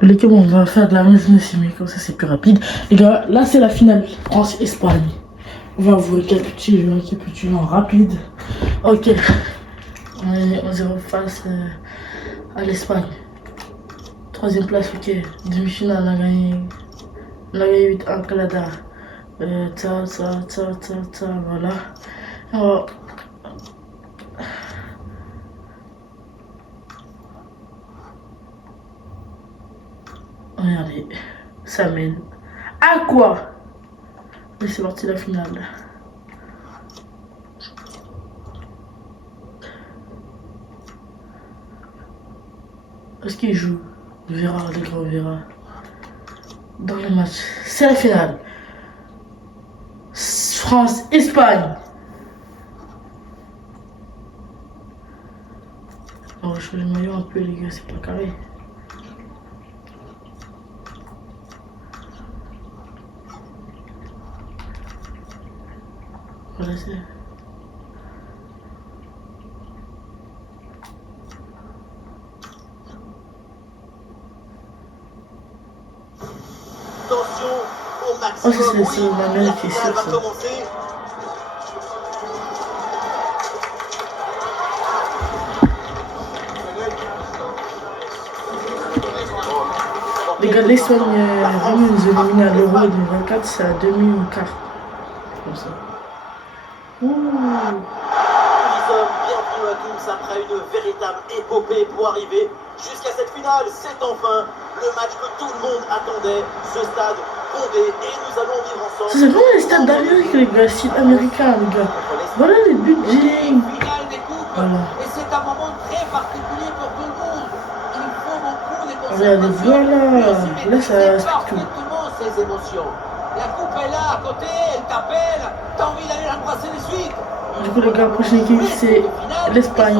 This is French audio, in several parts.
Les gars, on va faire de la même chose, mais comme ça c'est plus rapide. Les gars, là c'est la finale France-Espagne. On va vous récapituler en rapide. Ok, on est 1-0 face à l'Espagne. Troisième place, ok. Demi-finale, on a gagné 8-1 Canada. Voilà. Alors, regardez, ça mène à quoi? Et c'est parti la finale. Est-ce qu'il joue? On verra, les gars, on verra. Dans le match, c'est la finale. France-Espagne. On va changer le maillot un peu, les gars, c'est pas carré. Voilà, c'est... Oh, c'est ma mère qui est sûre, ça. Les gars, l'Espagne vraiment nous éliminer à l'Euro 2024, c'est à demi-quart. Comme ça. Nous sommes bienvenus à tous après une véritable épopée pour arriver jusqu'à cette finale. C'est enfin le match que tout le monde attendait. Ce stade bondé et nous allons vivre ensemble. C'est vraiment les stades d'Amérique, les gars, style américain, les gars. Voilà les budgets. Voilà. Et c'est un moment très particulier pour tout le monde. Il faut beaucoup de regardez, voilà. Là, ça explique tout. Ces émotions. La coupe est là à côté, elle t'appelle, t'as envie d'aller l'embrasser de suite. Du coup, les gars, la prochaine équipe, c'est l'Espagne.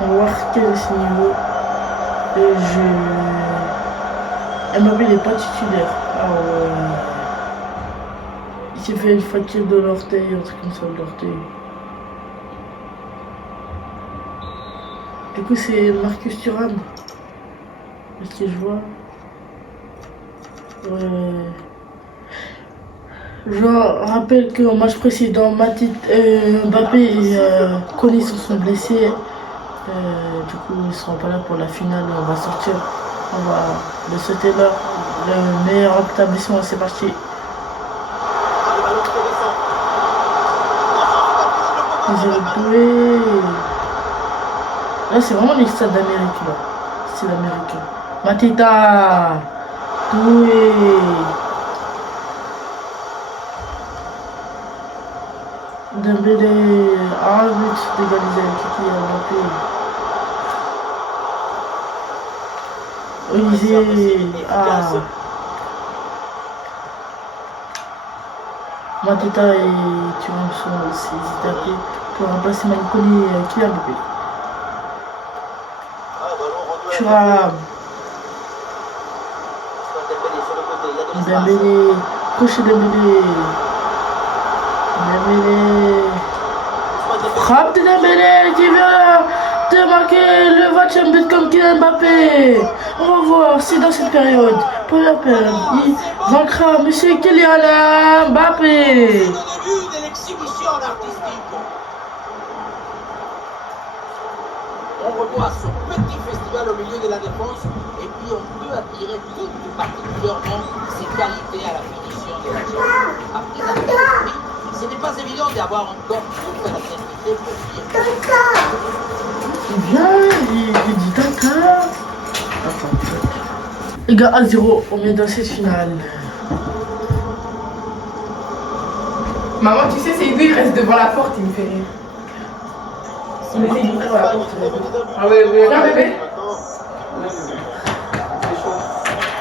On va voir quel est ce niveau. Et Mbappé n'est pas titulaire. Ah ouais. Il s'est fait une fracture de l'orteil, un truc comme ça de l'orteil. Du coup, c'est Marcus Thuram. Est-ce que je vois? Ouais. Je rappelle qu'au match précédent, Mbappé et Koné se sont blessés. Du coup, ils ne seront pas là pour la finale. On va sortir. On va le sauter là. Le meilleur établissement, c'est parti. Ils ont doué. Là, c'est vraiment les stades d'Amérique. Là. C'est l'américain. Matita. Doué. Dembélé, un but d'égaliser qui a Mbappé. Olivier, Mateta et Thuram sont aussi hésités pour remplacer Manconi et Kylian Mbappé. Thuram, Dembélé, crochet Dembélé. Dembélé. Frappe de Dembélé qui vient de marquer le match un but comme Kylian Mbappé. On va voir si dans cette période, pour la période, il vaincra monsieur Kylian Mbappé. On revoit ce petit festival au milieu de la défense et puis on peut admirer tout particulièrement ses qualités à la finition de l'action. Après la qualité, ce n'est pas évident d'avoir encore toute la technicité pour dire. Il dit Dakar. Les gars, 1-0, on est dans cette finale. Maman, tu sais, c'est Hugo, il reste devant la porte, il me fait rire. Il essaie d'ouvrir la porte. Ah ouais, ouais. Viens, bébé.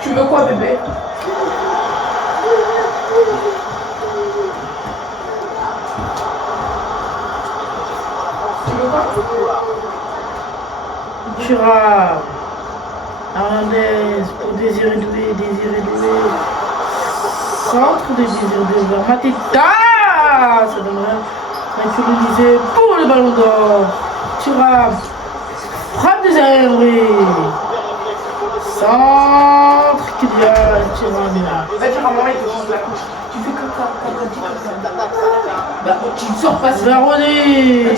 Tu veux quoi, bébé? Tu veux quoi? Thuram. Hernandez pour Désiré Doué. Centre de Désiré Doué vers Mateta. Ça donnerait naturalisé pour le ballon d'or. Thuram. Frappe des Henry. Centre, Kylian, Thuram. Va dire à maman, il te change la couche. Tu fais comme ça. Bah, tu ne sors pas. Verrouillé.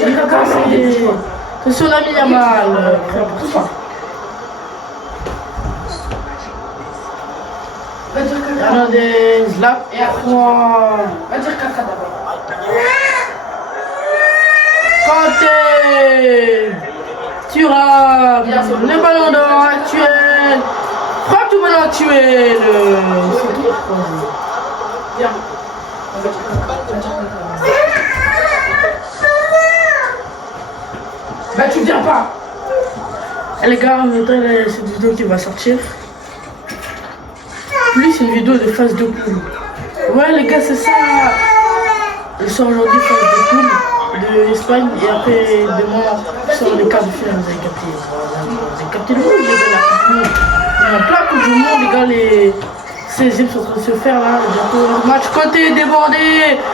Attention, l'ami Yamal. Va dire caca. Hernandez, la croix. Va dire caca d'abord. Kanté. Thuram. Le ballon d'or actuel. Frappe tout ballon actuel. Viens. Bah tu viens pas. Et les gars, maintenant, il y a cette vidéo qui va sortir. Plus c'est une vidéo de phase de poule. Ouais les gars, c'est ça. Je sors aujourd'hui phase de poule de l'Espagne et après demain je sors les quarts de finale. Vous avez capté. Vous avez capté le coup, les gars, la coupe du monde. Il y a plein de coupe du monde, les gars, les 16e sont en train de se faire là. Bientôt match côté débordé.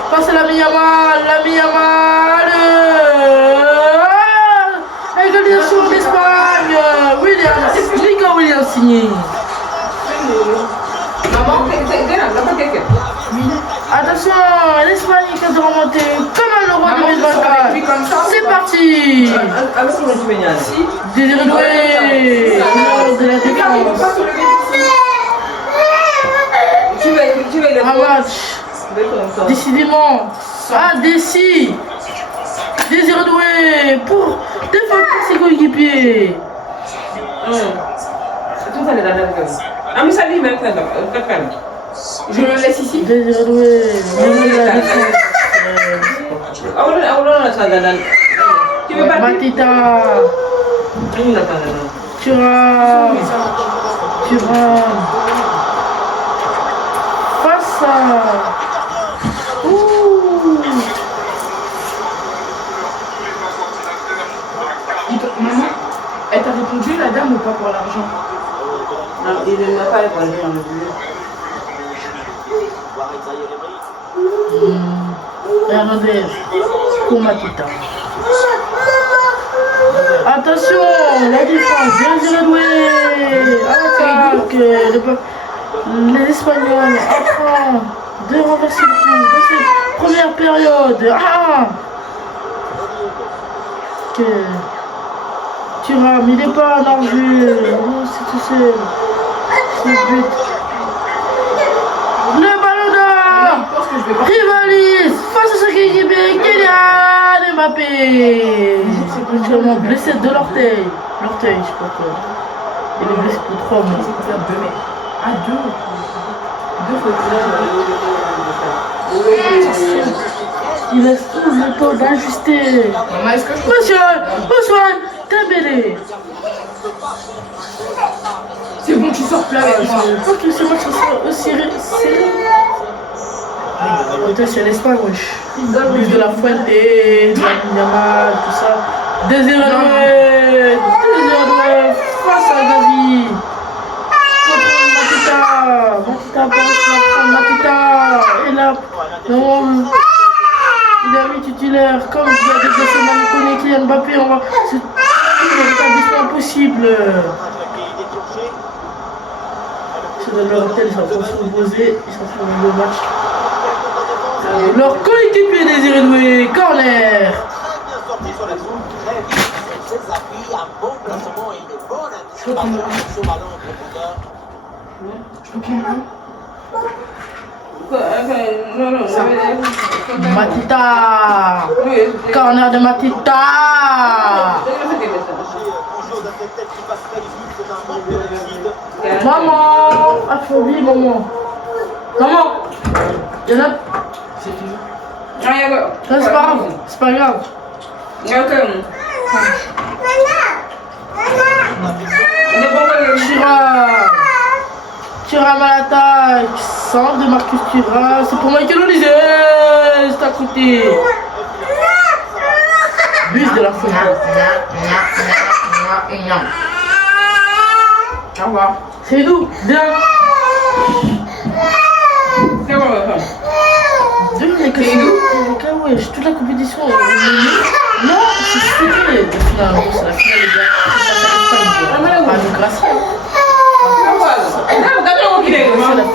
Passe à l'ami Yamal, égalisation d'Espagne. Williams, Nico Williams signé. Maman, t'as quelqu'un. Attention, l'Espagne qui a remonté comme un euro 2024. C'est parti. Désiré Doué, de la défense. Un match. Décidément. Ah, Désiré Doué pour défendre ses coéquipiers. Je le laisse ici. Désiré Doué, de la défense. Matita. Thuram. Face à... Ouh. Maman, elle t'a répondu la dame ou pas pour l'argent? Non, il ne m'a pas répondu dans le but. Hernandez pour Matita. Attention, la défense, Désiré Doué. Attaque. Les Espagnols en train de renverser le coup dans cette première période. Ah, ok. Thuram, il n'est pas en danger. Oh, c'est tout seul. C'est le but. Le ballon d'or rivalise face à ce qui est Kylian Mbappé. C'est vraiment blessé de l'orteil. L'orteil, je sais pas quoi. Il est blessé pour 3 mois. Ah, 2. 2 fois. Il laisse tout le temps d'ajuster. Maman, est-ce que je peux... Monsieur, Ousmane Dembélé. C'est bon, tu sors plus avec moi. Je pense que ce match sera aussi serré. Putain, c'est l'Espagne, wesh. Plus de la Fuente, de la Yamal, tout ça. Désiré Doué face à Gavi. Contrôle Matita. Matita pense la prendre. Matita. Et là, non. Il a mis titulaire. Comme il y a des blessés, Manicone, Kylian Mbappé, on va. C'est tout le rétablissement possible. C'est dans leur hôtel, ils sont en train de se reposer. Ils sont en train de jouer le match. Leur coéquipier Désiré Doué, corner. Je peux prendre un. Non, ça va. Matita. Corner de Matita. Maman. Ah, faut oublier maman. Maman. Il y en a. C'est fini. Non, c'est pas grave. C'est pas grave. Thuram à l'attaque. Centre de Marcus Thuram. C'est pour Michael Olise. C'est à côté. Bus de la foule. Au revoir. C'est nous. Bien. Les cas, ouais, toute la compétition. Non, c'est secret. La finale, c'est la finale, les gars. Pas de grâce.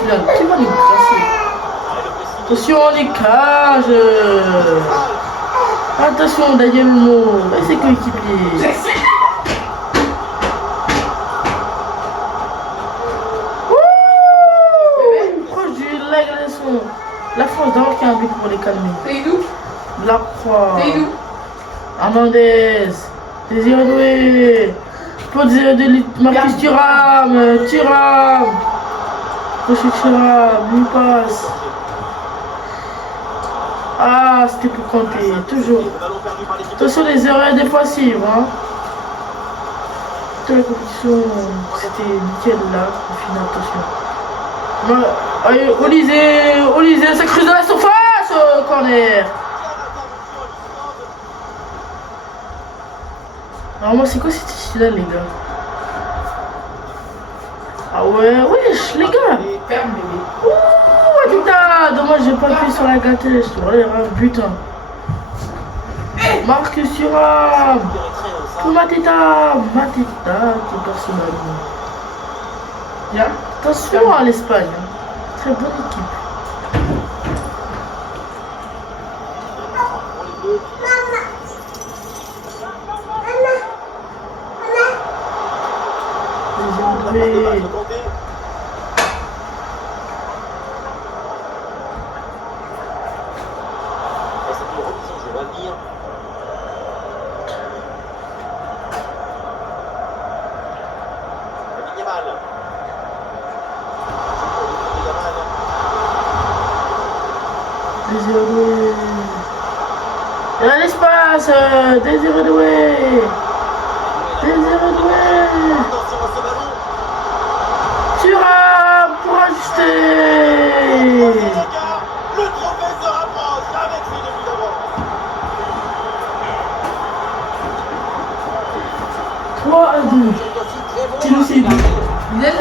final. Qui va nous casser? Attention, les cages. Attention, Daniel Mo. Et ses coéquipiers. Proche du leg, la France d'abord qui a un but pour les calmer. C'est d'où? La Croix. C'est d'où? Hernandez. Désiré Doué. Pour Désiré Doué. Marcus Thuram. Thuram. Rocher Thuram. Lui passe. Ah, c'était pour compter. Toujours. Attention les erreurs défensives. Hein. Toute la compétition, c'était nickel là. Au final, attention. Allez, Olysée, ça creuse dans la surface, corner. Normalement, c'est quoi cette issue-là, les gars? Ah ouais, wesh, les gars. Ferme, bébé. Ouh, putain, dommage, j'ai pas appuyé sur la gâtée. Je devrais avoir un butin. Marcus Thuram. Matita, tout personnellement. Bien. Attention à l'Espagne. Très bonne équipe. Désiré. Doué. Il y a l'espace. Désiré Doué. Désiré Doué. Thuram pour ajuster. Le trophée se rapproche avec ses débuts d'avance. 3-2. Qui nous cible? Il est là.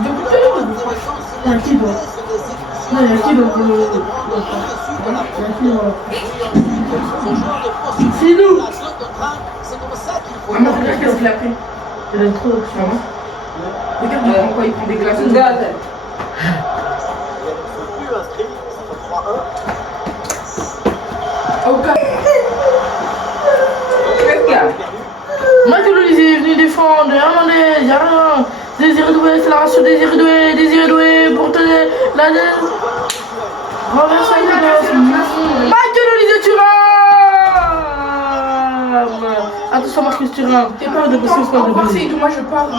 Depuis tout à l'heure. Il y a qui doit? Non, il y a qui doit? C'est nous. Maman, regarde qu'est-ce qu'il a pris. Il donne trop d'options. Regarde, il prend quoi? Il prend des glaçons. Il a plus inscrit, ça fait 3-1. Au cas. Qu'est-ce qu'il y a? Michael Olysée est venu défendre. Hernandez, il y a rien. Désiré Doué, c'est la ration Désiré Doué. Désiré Doué pour tenir la renverse Michael Olysée Thuram. Attention Marcus Thuram. T'es pas de bosser au Encore c'est tout, moi je parle.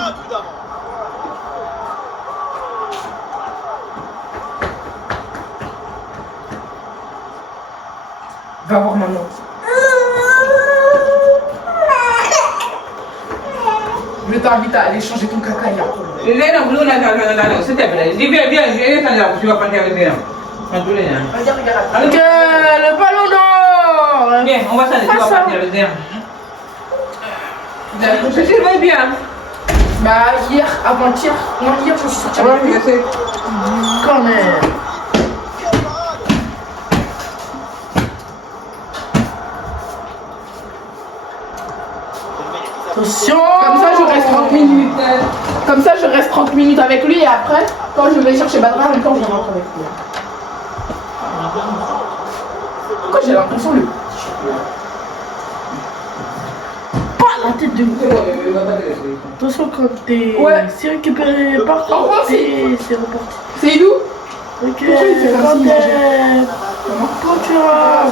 Va voir maman. Je t'invite à aller changer ton caca. Non, s'il te plaît. Dis viens, tu vas partir avec Zéna. Regarde. Que le ballon d'or. Viens, on va s'arrêter, tu vas partir avec Zéna. Je vais bien. Bah hier, avant-hier, non hier je suis sortie avec lui. Je sais. Corner. Attention. Comme ça je reste 30 minutes. Comme ça je reste 30 minutes avec lui et après, quand je vais chercher Badra, encore je rentre avec lui. Pourquoi j'ai l'impression le... Pas la tête de vous. Attention quand t'es... Ouais. C'est récupéré par En gros, c'est reparti. C'est d'où? Ok, Pourquoi il fait comme quand si t'es... Pour Thuram.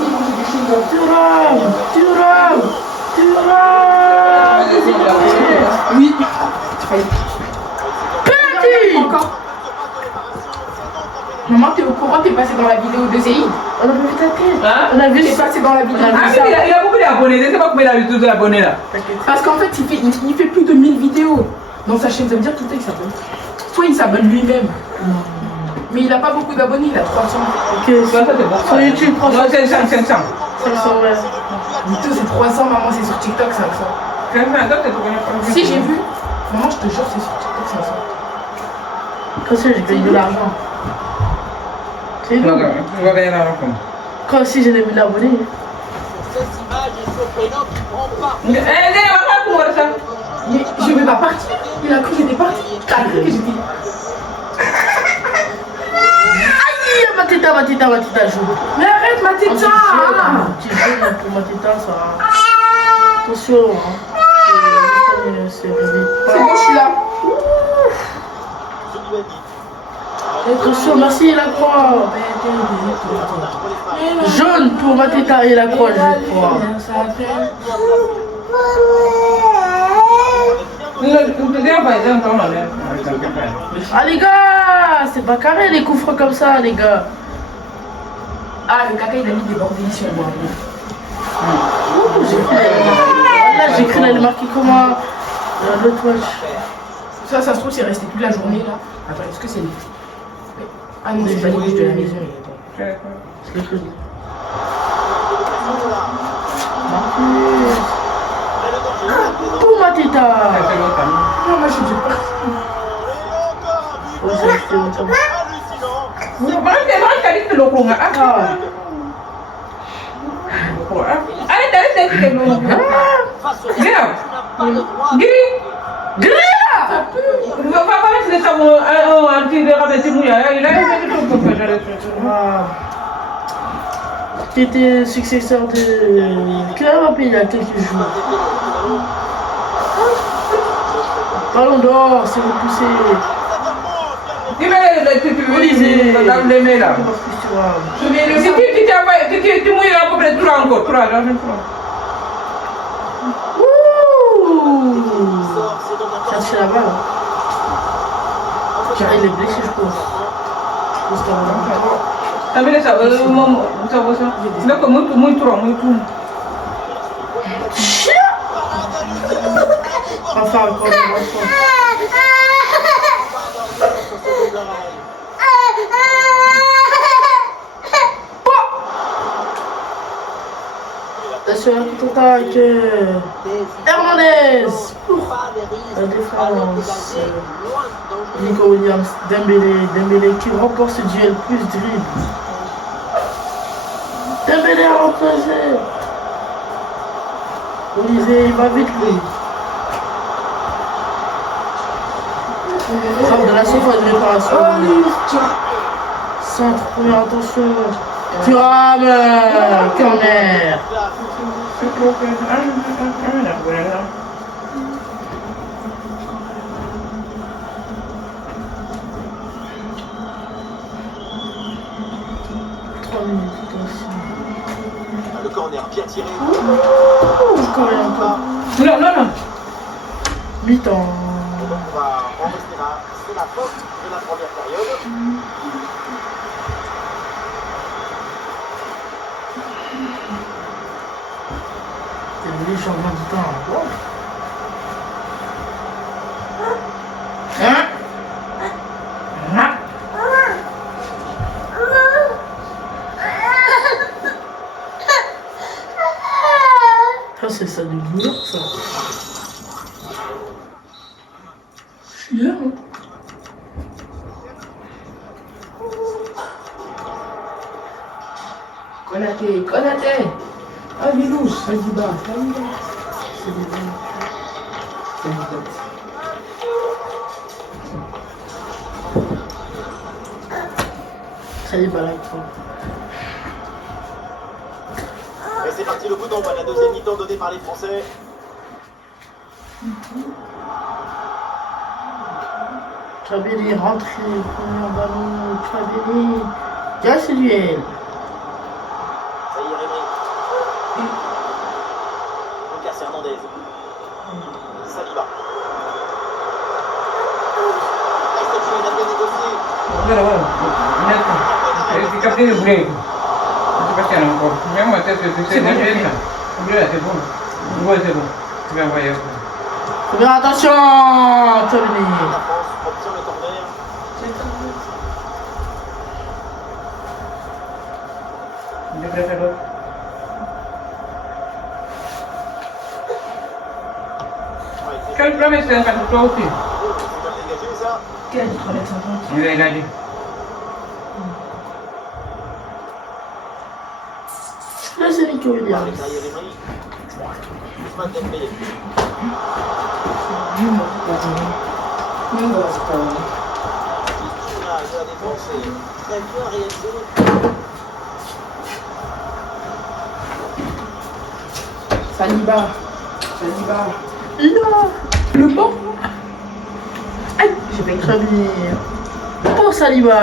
Oui. Petit. Encore. Maman, t'es au courant, t'es passé dans la vidéo de Zéhi. On a vu ta tête. Hein? On a vu T'es ça. passé dans la vidéo. Ah oui, il a beaucoup d'abonnés. Je ne sais pas combien il a eu tous les abonnés là. Parce qu'en fait, il fait plus de 1000 vidéos dans sa chaîne. Ça veut dire tout le temps qu'il s'abonne. Soit il s'abonne lui-même. Mais il a pas beaucoup d'abonnés, il a 300. Ok, Ça, c'est bon. sur YouTube, Non, 300. 500. 500, ouais. Mytho, c'est 300, maman, c'est sur TikTok 500. 500, toi, tu connais pas. Si, j'ai vu. Maman, je te jure, c'est sur TikTok 500. Quand ça, j'ai gagné de l'argent. C'est Tu nous. vas gagner l'argent comme. Quand aussi j'ai des 1000 abonnés. Cette image et ce prénom qui prend part. Eh, Zéna, va pas pour ça. Mais je vais pas partir. Il a cru que j'étais partie. Il a cru que j'étais. Matita joue. Mais arrête Matita. Petit jeu pour Matita, ça. Attention, hein. C'est bon, je suis là. Attention, merci la croix. Jaune pour Matita et la croix, je crois. Ah les gars, c'est pas carré les coups francs comme ça les gars. Ah le caca il a mis des bordées sur moi. Là j'ai cru d'aller marquer comment l'autre match. Ça se trouve c'est resté toute la journée là. Attends, est-ce que c'est lui? Ah non, c'est pas les bouches de la maison. C'est le truc. Pour Matita. Non, moi je dis pas. Oh, c'est resté longtemps. Qui était successeur de Claire il y a quelques jours. Ballon d'or, c'est repoussé. Olysée. Chercher la balle. Car il est blessé, je pense. Enfin, encore une fois. Attention, qui attaque. Hernandez. La défense. Nico Williams, Dembélé qui remporte ce duel plus dribble. Dembélé a remplacé. Olysée, il va vite lui. Frappe de la surface de réparation. Centre, première attention. Thuram, corner. Le corner bien tiré. Encore et encore. Non. Mi-temps. On va en rester là. C'est la fin de la première période. C'est le changement du temps. Hein? Ça, c'est ça du boulot, ça. Je suis là, hein. Konaté. Ah, Vilous, Saliba. Saliba là, toi. Et c'est parti le coup d'envoi, la deuxième mi-temps donnée par les Français. Chabeli rentré, premier ballon, Chabeli. Gagne ce duel. Ça y est, Rémi. Lucas Hernandez. Saliba. Exception, il a bien négocié. Première attention, Chabeli. La France obtient le corner. Quel problème c'est un toi aussi? C'est bien dégagé ça. Quel 3,50 m? Il a dit. Là, c'est Nico Avec Williams. derrière Emery. Ousmane Dembélé. de la défense est très bien réalisé. Saliba. Saliba. Non. Le banc. Aïe, j'ai pas très bien. Oh, Saliba.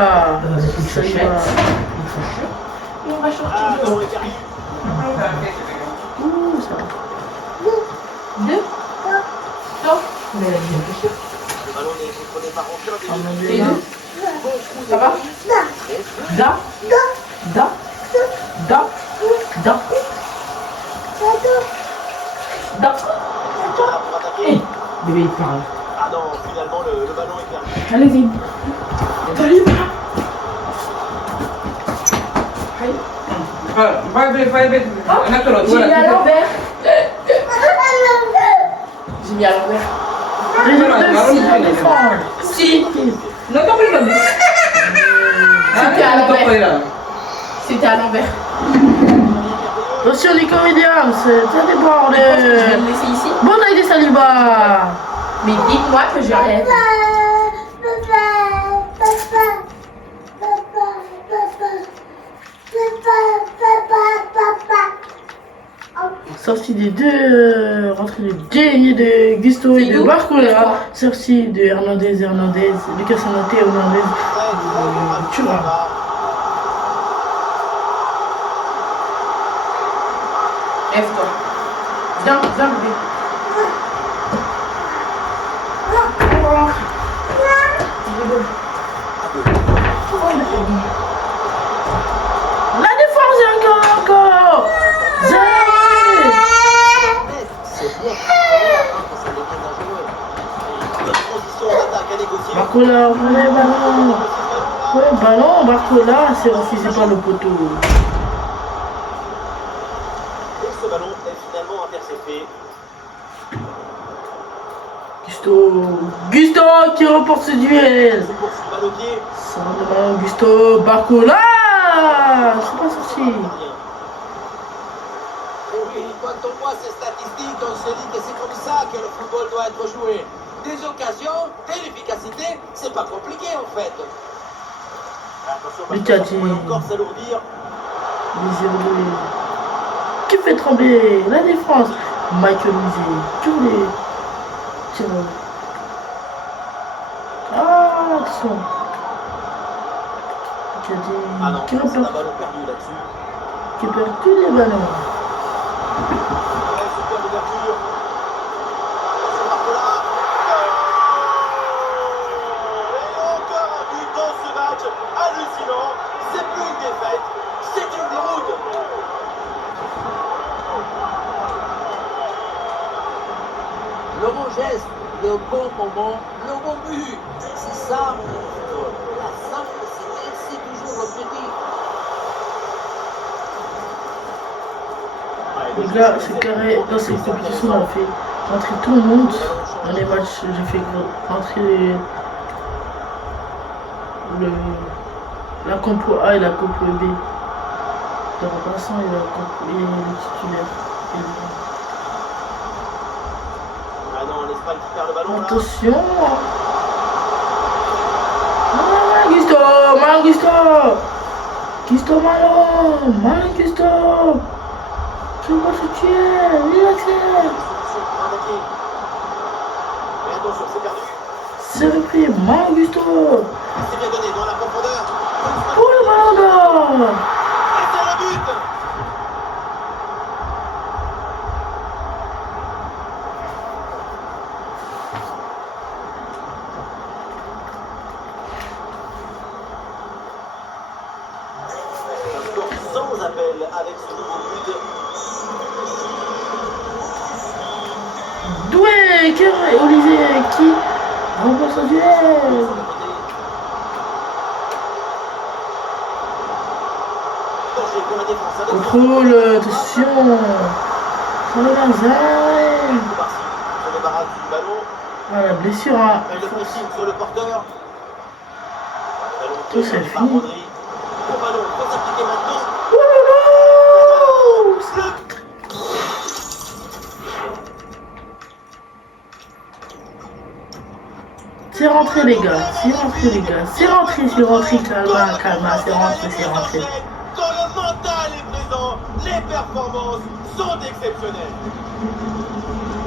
Saliba. On va chercher Ah, le ballon est perdu. Ouh, ça va. deux. Non. Mais il y a Le ballon n'est contrôlé par aucun des Ah, deux. mon Et Dieu. deux. Ça va? Da. Da. Da. Da. Da. Voilà pour attaquer. Bébé, il parle. Ah non, finalement le ballon est perdu. Allez-y. Saliba. Vai ver, enak terus. J'ai mis à l'envers. J'ai mis à l'envers. Si. No to belum. C'était à l'envers. C'était à l'envers. Attention, Nico Williams, ça déborde. Je vais le laisser ici. Bon aide Saliba. Mais dites-moi que je lève. Sortie des deux, rentrée du dernier de Gusto et C'est de nous. Barcola. Sortie de Hernandez, Lucas Hernandez, Hernandez. Tu vois. Lève-toi. Viens, viens, bébé. La défense encore. Zé. C'est bien. Ça devient dangereux. Et une position d'attaque à négocier. Barcola, ouais, ballon. Ouais, ballon, Barcola, c'est refusé par le poteau. Et ce ballon est finalement intercepté. Gusto qui remporte ce duel. Se poursuit balle au pied. Ça va de ballon, Gusto, Barcola. C'est pas sorti. Et oui, quand on voit ces statistiques, on se dit que c'est comme ça que le football doit être joué. Des occasions, de l'efficacité, c'est pas compliqué en fait. Attention, parce que ça pourrait encore s'alourdir. Les 0-2. Qui fait trembler la défense? Michael Lisée. Tous les tireurs. Ah, attention. Ah non, Qui c'est un repère, ballon perdu là-dessus. qui perd tous les ballons. Ouais, super ouverture. C'est Barcola. Et encore un but dans ce match. Hallucinant. C'est plus une défaite, c'est une déroute. Le bon geste, le bon moment, le bon but. C'est ça mon football. La simplicité, c'est toujours l'objectif. Donc là, c'est carré, dans ces compétitions, on a fait rentrer tout le monde. Dans les matchs, j'ai fait rentrer la compo A et la compo B. Le remplaçant et le titulaire. Ah non, l'Espagne qui perd le ballon là. Attention! Ah, Gusto! Gusto! Gusto Malo! Gusto! Je vois ce tuer! Il accélère! Solution pour attaquer. Mais attention, c'est perdu. C'est repris! Gusto! C'est bien donné dans la profondeur. Oh le ballon d'or! Et c'est le but. Un score sans appel avec ce nouveau but. Doué! Olivier qui remporte ce duel! Danger pour la défense. Avec Contrôle, attention! Sur le laser! Barcy se débarrasse du ballon. Ah, la blessure, hein! Elle le pressing sur le porteur. Ballon Tout c'est tenu par fini. Rodri. Le ballon peut s'appliquer maintenant. Ouh! C'est rentré les gars, c'est rentré les gars, c'est rentré, calma, calma, c'est rentré, c'est rentré. Quand le mental est présent, les performances sont exceptionnelles.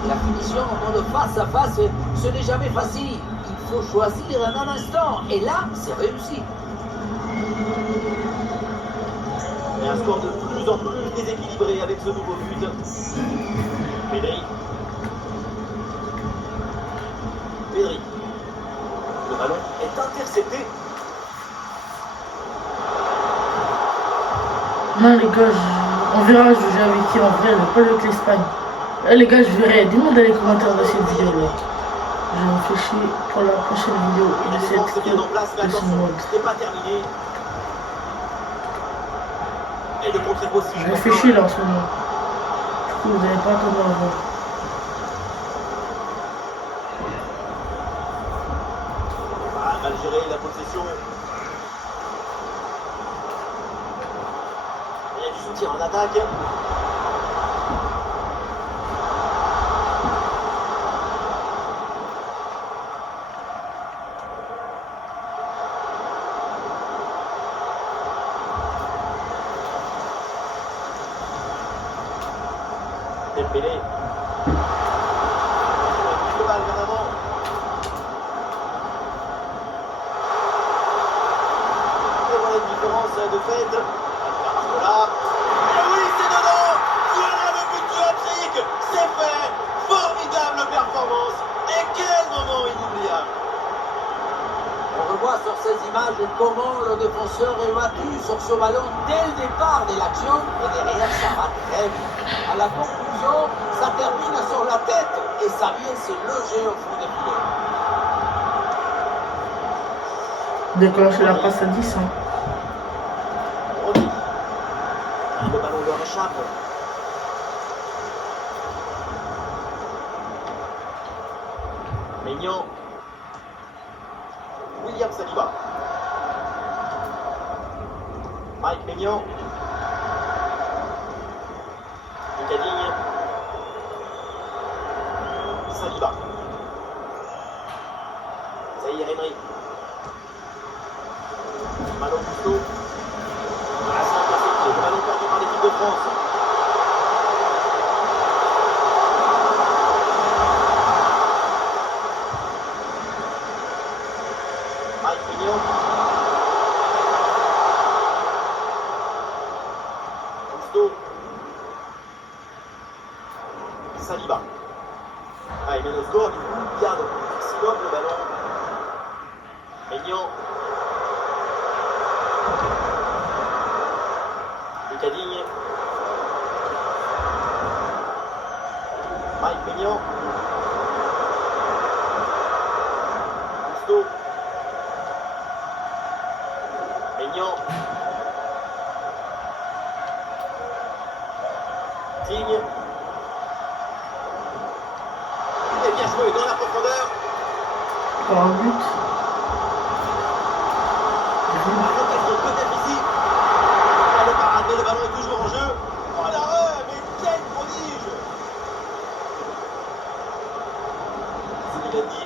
La finition en mode face à face, ce n'est jamais facile. Il faut choisir un instant. Et là, c'est réussi. Et un score de plus en plus déséquilibré avec ce nouveau but. Pedri. Pedri. Le ballon est intercepté. Non les gars, on verra, je joue avec qui en vrai, pas avec l'Espagne. Là les gars, je verrai, dis-moi dans les commentaires de cette vidéo là. Je réfléchis pour la prochaine vidéo de cette bien en place, mais de ce attention, mode. ce n'est pas terminé. Et le contre est possible. Je réfléchis là en ce moment. Du coup, vous n'allez pas attendre à voir. Ah, mal géré la possession. Il y a du soutien en attaque. Dembélé. Le bal vers l'avant. Et voilà une différence de fait. Là. Et oui, c'est dedans. Voilà le but du hat-trick. C'est fait. Formidable performance. Et quel moment inoubliable. On revoit sur ces images comment le défenseur est battu sur ce ballon dès le départ de l'action. Et derrière, ça va très vite. À la conclusion, ça termine sur la tête et ça vient se loger au fond des filets. Déclencher la passe à 10 hein. Rodri. Le ballon leur échappe. Maignan. William Saliba. Mike Maignan. Cadigne. Saliba. Zahir Emery. Ballon Cousteau. Ah, c'est intercepté. Le ballon perdu par l'équipe de France. Mike Maignan. Cousteau. Saliba. Ah, il mène au score, du coup, il garde au maximum le ballon. Maignan. Cadigne. Mike Maignan. Cousteau. Maignan. Digne. Et bien joué dans la profondeur. Pour un but. Peut-être ici. Le parade, mais le ballon est toujours en jeu. Oh l'arrêt, mais quel prodige. Zubimendi.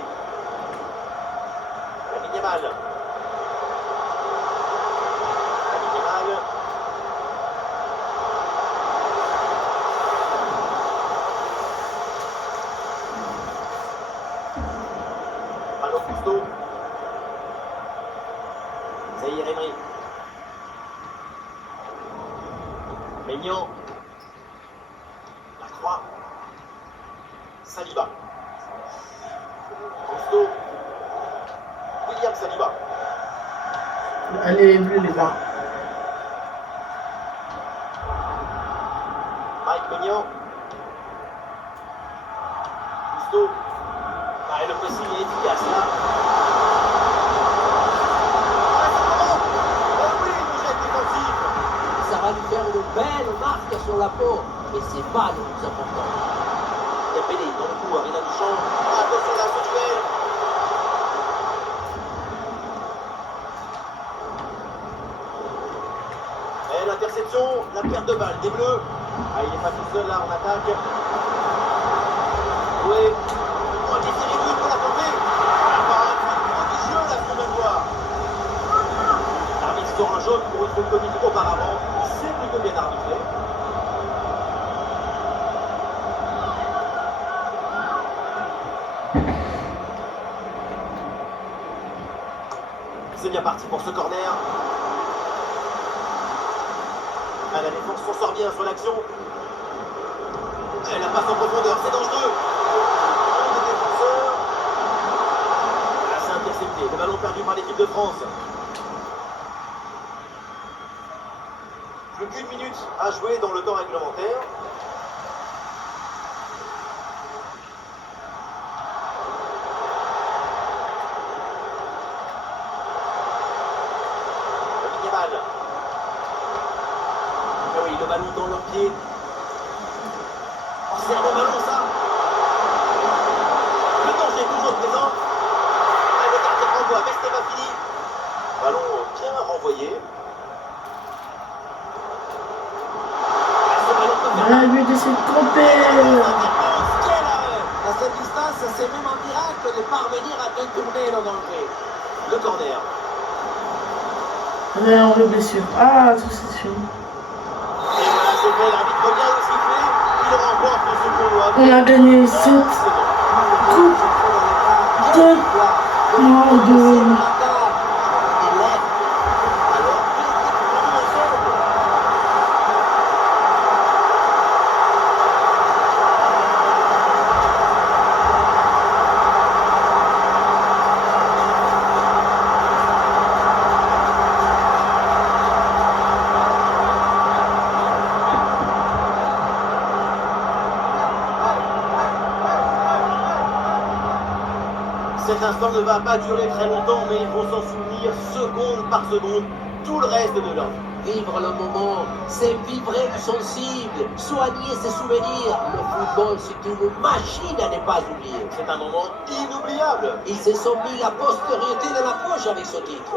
Lamine Yamal. Lamine Yamal. Ballon Cousteau. Zahir Emery. Maignan. Lacroix. Saliba. Cousteau. William Saliba. Allez, bleu les gars. Mike Maignan. Cousteau. Ah, et le pressing est efficace là. Oui, le jet défensif. Ça va lui faire une belle marque sur la peau. Et c'est pas le plus important. Dembélé dans le coup, Arena Duchamp. Attention là, ce duel. Et l'interception, la perte de balle des Bleus. Ah, il n'est pas tout seul là en attaque. Oui. Oh, Thierry Henry pour la tenter. La parade c'est bien parti pour ce corner. Ah, la défense s'en sort bien sur l'action. Elle la passe en profondeur, c'est dangereux. Les défenseurs. Là, c'est intercepté. Le ballon perdu par l'équipe de France. Plus qu'une minute à jouer dans le temps réglementaire. Ah oui, le ballon dans leurs pieds. Oh, c'est un bon ballon, ça. Le danger est toujours présent. Le gardien renvoie, mais ce n'est pas fini. Ballon bien renvoyé. Ah, lui de se tromper. À cette distance, c'est même un miracle de parvenir à détourner le danger. Le corner. On le blessure. Ah, tout c'est sûr. Et voilà, c'est fait, l'arbitre vient de siffler. Il remporte ce tournoi. On a gagné 7 coupes de monde. Cet instant ne va pas durer très longtemps, mais ils vont s'en souvenir seconde par seconde, tout le reste de leur vie. Vivre le moment, c'est vibrer du sensible, soigner ses souvenirs. Le football, c'est une machine à ne pas oublier. C'est un moment inoubliable. Ils se sont mis la postériorité de la poche avec ce titre.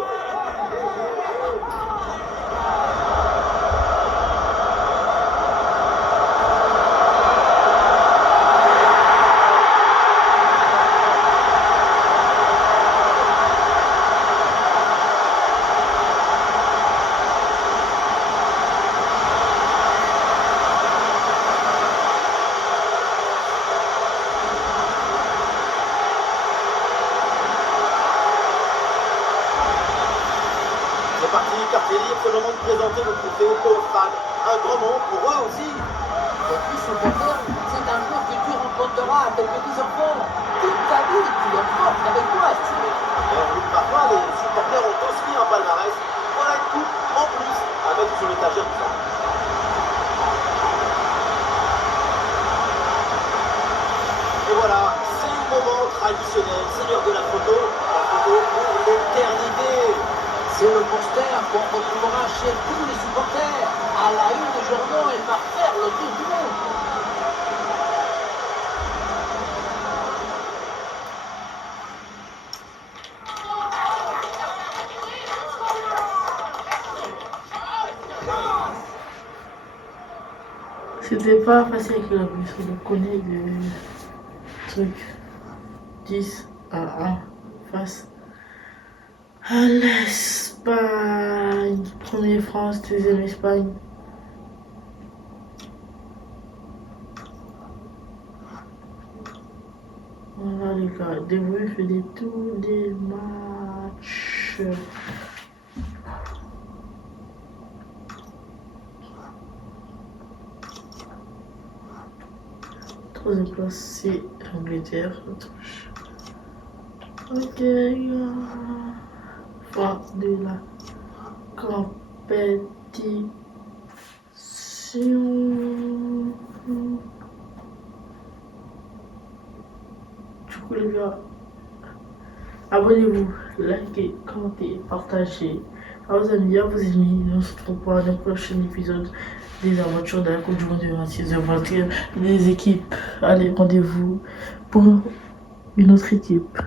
C'est parti, quartier libre, c'est le moment de présenter le trophée aux fans. Un grand moment pour eux aussi. Et puis supporter, c'est un jour que tu rencontreras tes petits-enfants. Toute ta vie, tu les portes avec toi, si tu veux. Et on oublie parfois, les supporters ont aussi un palmarès. Voilà une coupe en plus à mettre sur l'étagère du centre. Et voilà, c'est un moment traditionnel, c'est l'heure de la photo pour l'éternité. C'est le poster qu'on retrouvera chez tous les supporters, à la une des journaux et par faire le tour du monde. C'était pas facile avec la bus, on connaît le truc 10 à 1 face à l'Espagne. Premier France, deuxième Espagne. Voilà les gars, débrouillez, faites tous les matchs. Troisième place, c'est l'Angleterre. Ok, les gars. Fin de la compétition. Du coup, les gars, abonnez-vous, likez, commentez, partagez à vos amis, à vos ennemis. Nous on se retrouve pour un prochain épisode des aventures de la Coupe du Monde de 26h21 des équipes. Allez, rendez-vous pour une autre équipe.